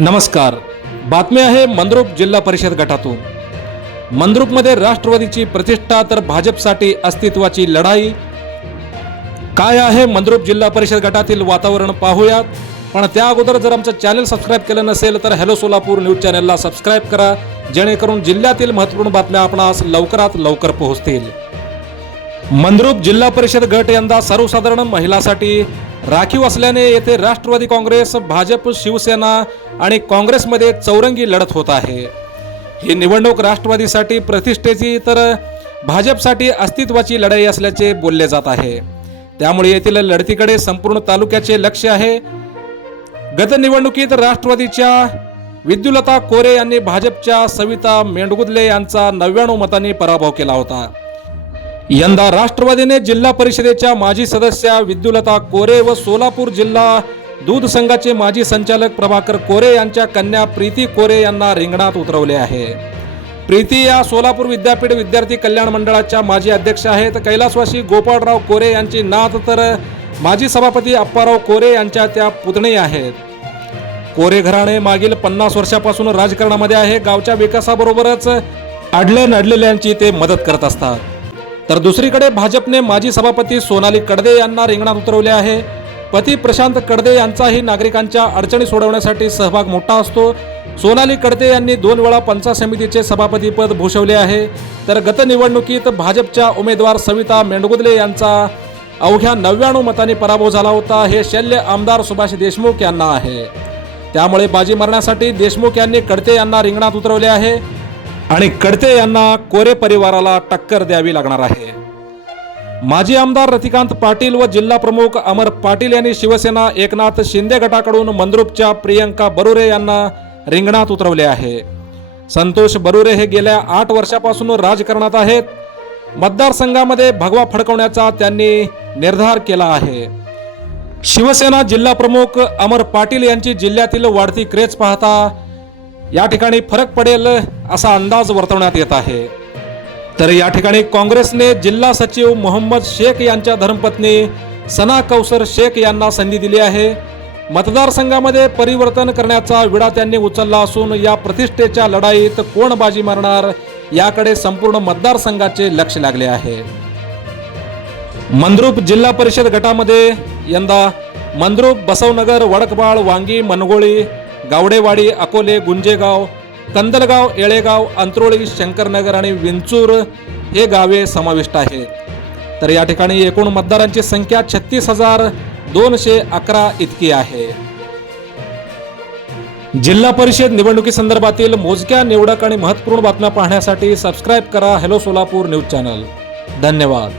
नमस्कार. बातमी आहे मंद्रुप जिल्हा परिषद गटातून. मंद्रुपमध्ये राष्ट्रवादीची प्रतिष्ठा तर भाजपसाठी अस्तित्वाची लढाई. काय आहे मंद्रुप जिल्हा परिषद गटातील वातावरण पाहूयात. पण त्या अगोदर जर आमचं चॅनल सबस्क्राईब केलं नसेल तर हॅलो सोलापूर न्यूज चॅनलला सबस्क्राईब करा, जेणेकरून जिल्ह्यातील महत्त्वपूर्ण बातम्या आपणास लवकरात लवकर पोहोचतील. मंद्रुप जिल्हा परिषद गट यंदा सर्वसाधारण महिलांसाठी राखीव असल्याने येथे राष्ट्रवादी काँग्रेस, भाजप, शिवसेना आणि काँग्रेसमध्ये चौरंगी लढत होत आहे. ही निवडणूक राष्ट्रवादीसाठी प्रतिष्ठेची तर भाजपसाठी अस्तित्वाची लढाई असल्याचे बोलले जात आहे. त्यामुळे येथील लढतीकडे संपूर्ण तालुक्याचे लक्ष आहे. गत निवडणुकीत राष्ट्रवादीच्या विद्युलता कोरे यांनी भाजपच्या सविता मेंढगुदले यांचा 99 मतांनी पराभव केला होता. यंदा राष्ट्रवादीने जिल्हा परिषदेच्या माजी सदस्या विद्युलता कोरे व सोलापूर जिल्हा दूध संघाचे माजी संचालक प्रभाकर कोरे यांच्या कन्या प्रीती कोरे यांना रिंगणात उतरवले आहे. प्रीती या सोलापूर विद्यापीठ विद्यार्थी कल्याण मंडळाच्या माजी अध्यक्ष आहेत. कैलासवासी गोपाळराव कोरे यांची नात तर माजी सभापती अप्पाराव कोरे यांच्या त्या पुतणी आहेत. कोरे घराणे मागील 50 वर्षापासून राजकारणामध्ये आहे. गावच्या विकासाबरोबरच अडले नडलेल्यांची ते मदत करत असतात. तर दुसरीकडे भाजपने माजी सभापती सोनाली कडदे यांना रिंगणात उतरवले आहे. पती प्रशांत कडदे यांचाही नागरिकांच्या अडचणी सोडवण्यासाठी सहभाग मोठा असतो. सोनाली कडदे यांनी 2 वेळा पंचायत समितीचे सभापतीपद भूषवले आहे. तर गत निवडणुकीत भाजपच्या उमेदवार सविता मेंढगुदले यांचा अवघ्या 99 मतांनी पराभव झाला होता. हे शल्य आमदार सुभाष देशमुख यांना आहे. त्यामुळे बाजी मारण्यासाठी देशमुख यांनी कडदे यांना रिंगणात उतरवले आहे आणि कडदे यांना कोरे परिवाराला टक्कर द्यावी लागणार आहे. माजी आमदार रतिकांत पाटील व जिल्हा प्रमुख अमर पाटील यांनी शिवसेना एकनाथ शिंदे गटाकडून मंद्रुपच्या प्रियंका बरुरे यांना रिंगणात उतरवले आहे. संतोष बरुरे हे गेल्या 8 वर्षापासून राजकारणात आहेत. मतदारसंघामध्ये भगवा फडकवण्याचा त्यांनी निर्धार केला आहे. शिवसेना जिल्हा प्रमुख अमर पाटील यांची जिल्ह्यातील वाढती क्रेज पाहता या ठिकाणी फरक पडेल असा अंदाज वर्तवण्यात येत आहे. तर या ठिकाणी काँग्रेसने जिल्हा सचिव मोहम्मद शेख यांच्या धर्मपत्नी सना कौसर शेख यांना संधी दिली आहे. मतदारसंघामध्ये परिवर्तन करण्याचा विडा त्यांनी उचलला असून या प्रतिष्ठेच्या लढाईत कोण बाजी मारणार याकडे संपूर्ण मतदारसंघाचे लक्ष लागले आहे. मंद्रुप जिल्हा परिषद गटामध्ये यंदा मंद्रुप, बसवनगर, वडकबाळ, वांगी, मनगोळी, गावडेवाडी, अकोले, गुंजेगाव, कंदलगाव, येळेगाव, अंत्रोळी, शंकरनगर आणि विंचूर हे गावे समाविष्ट आहेत. तर या ठिकाणी एकूण मतदारांची संख्या 36,211 इतकी आहे. जिल्हा परिषद निवडणुकीसंदर्भातील मोजक्या, निवडक आणि महत्त्वपूर्ण बातम्या पाहण्यासाठी सबस्क्राईब करा हॅलो सोलापूर न्यूज चॅनल. धन्यवाद.